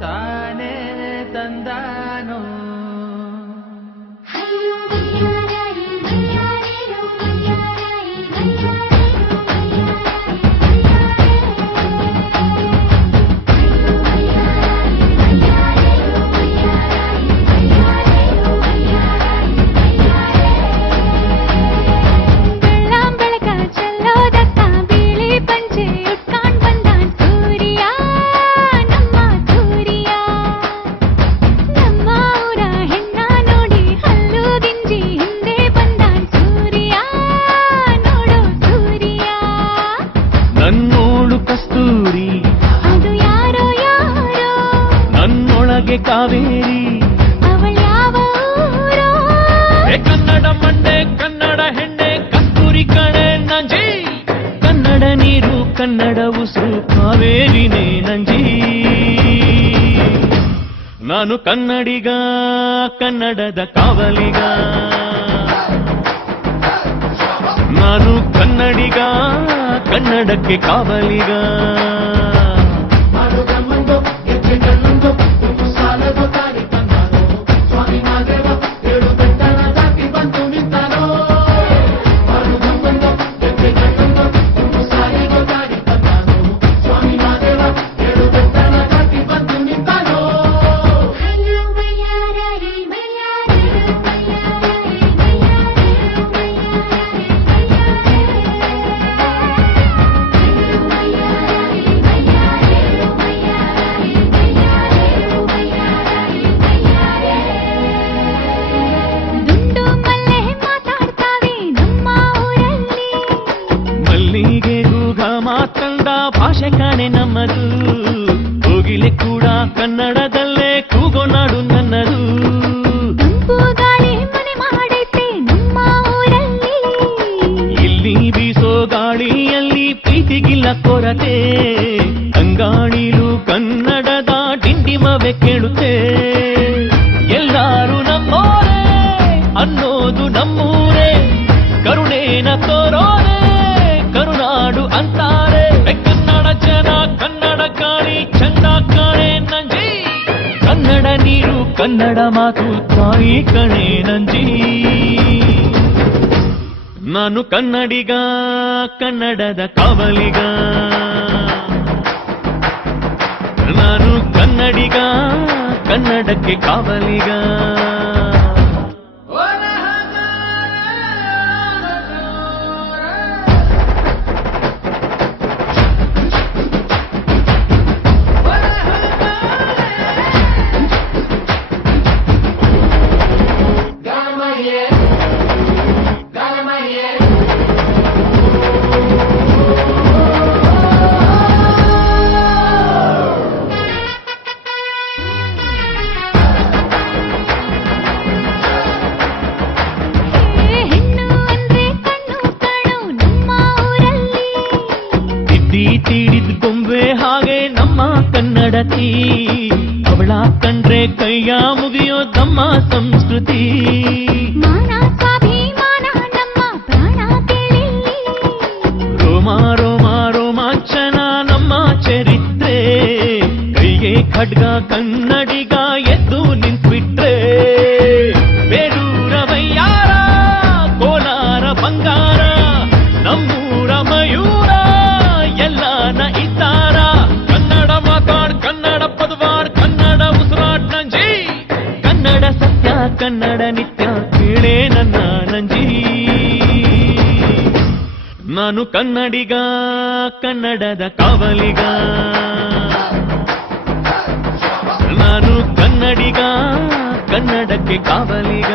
ತಾನೇ ತಂದಾನೋ ಕಾವೇರಿ ಕನ್ನಡ ಮಂಡೆ ಕನ್ನಡ ಹೆಣ್ಣೆ ಕಸ್ತೂರಿ ಕಣೆ ನಂಜಿ ಕನ್ನಡ ನೀರು ಕನ್ನಡ ಉಸಿರು ಕಾವೇರಿನೇ ನಂಜಿ ನಾನು ಕನ್ನಡಿಗ ಕನ್ನಡದ ಕಾವಲಿಗ ನಾನು ಕನ್ನಡಿಗ ಕನ್ನಡಕ್ಕೆ ಕಾವಲಿಗ ಮಾತಂದ ಭಾಷೆ ಕಾಣೆ ನಮ್ಮದು ಹೋಗಿಲೆ ಕೂಡ ಕನ್ನಡದಲ್ಲೇ ಕೂಗೋ ನಾಡು ನನ್ನದು ಗಾಳಿ ಮನೆ ಮಾಡೈತೆ ನಮ್ಮ ಊರಲ್ಲಿ ಇಲ್ಲಿ ಬೀಸೋ ಗಾಳಿಯಲ್ಲಿ ಪ್ರೀತಿಗಿಲ್ಲ ಕೊರತೆ ಅಂಗಾಣಿಲು ಕನ್ನಡದ ಡಿಂಡಿಮವೆ ಕೇಳುತ್ತೆ ಎಲ್ಲಾರು ನಮ್ಮೋರೇ ಅನ್ನೋದು ನಮ್ಮೂರೇ ಕರುಣೇನ ತೋರೋರೆ ಕರುನಾಡು ಅಂತಾರೆ ಕನ್ನಡ ಜನ ಕನ್ನಡ ಗಾಳಿ ಚಂದ ಕಾಣೆ ನಂಜಿ ಕನ್ನಡ ನೀರು ಕನ್ನಡ ಮಾತು ತಾಯಿ ಕಣೆ ನಂಜಿ ನಾನು ಕನ್ನಡಿಗ ಕನ್ನಡದ ಕಾವಲಿಗ ನಾನು ಕನ್ನಡಿಗ ಕನ್ನಡಕ್ಕೆ ಕಾವಲಿಗ ತೀಡಿದ ಗೊಂಬೆ ಹಾಗೆ ನಮ್ಮ ಕನ್ನಡತಿ ಅವಳ ಕಂಡ್ರೆ ಕೈಯ ಮುಗಿಯೋ ನಮ್ಮ ಸಂಸ್ಕೃತಿ ಮಾನ ಸ್ವಾಭಿಮಾನ ನಮ್ಮ ಪ್ರಾಣ ತಿಳಿಲಿ ರೋಮ ರೋಮ ರೋಮಾಂಚನ ನಮ್ಮ ಚರಿತ್ರೆ ಕೈಗೆ ಖಡ್ಗ ಕನ್ನಡಿಗ ಎದ್ದು ನಿಂತ್ಬಿಟ್ರೆ ಬೇರೂರ ವೈಯಾರ ಕೋಲಾರ ಬಂಗಾರ ನಮ್ಮೂರ ಮಯೂರ ಎಲ್ಲಾನ ಇದ್ದಾರ ಕನ್ನಡ ಮಾತಾಡ್ ಕನ್ನಡ ಪದವಾಡ್ ಕನ್ನಡ ಉಸಿರಾಡ್ ನಂಜಿ ಕನ್ನಡ ಸತ್ಯ ಕನ್ನಡ ನಿತ್ಯ ಕೇಳೇ ನನ್ನ ನಂಜಿ ನಾನು ಕನ್ನಡಿಗ ಕನ್ನಡದ ಕಾವಲಿಗ ನಾನು ಕನ್ನಡಿಗ ಕನ್ನಡಕ್ಕೆ ಕಾವಲಿಗ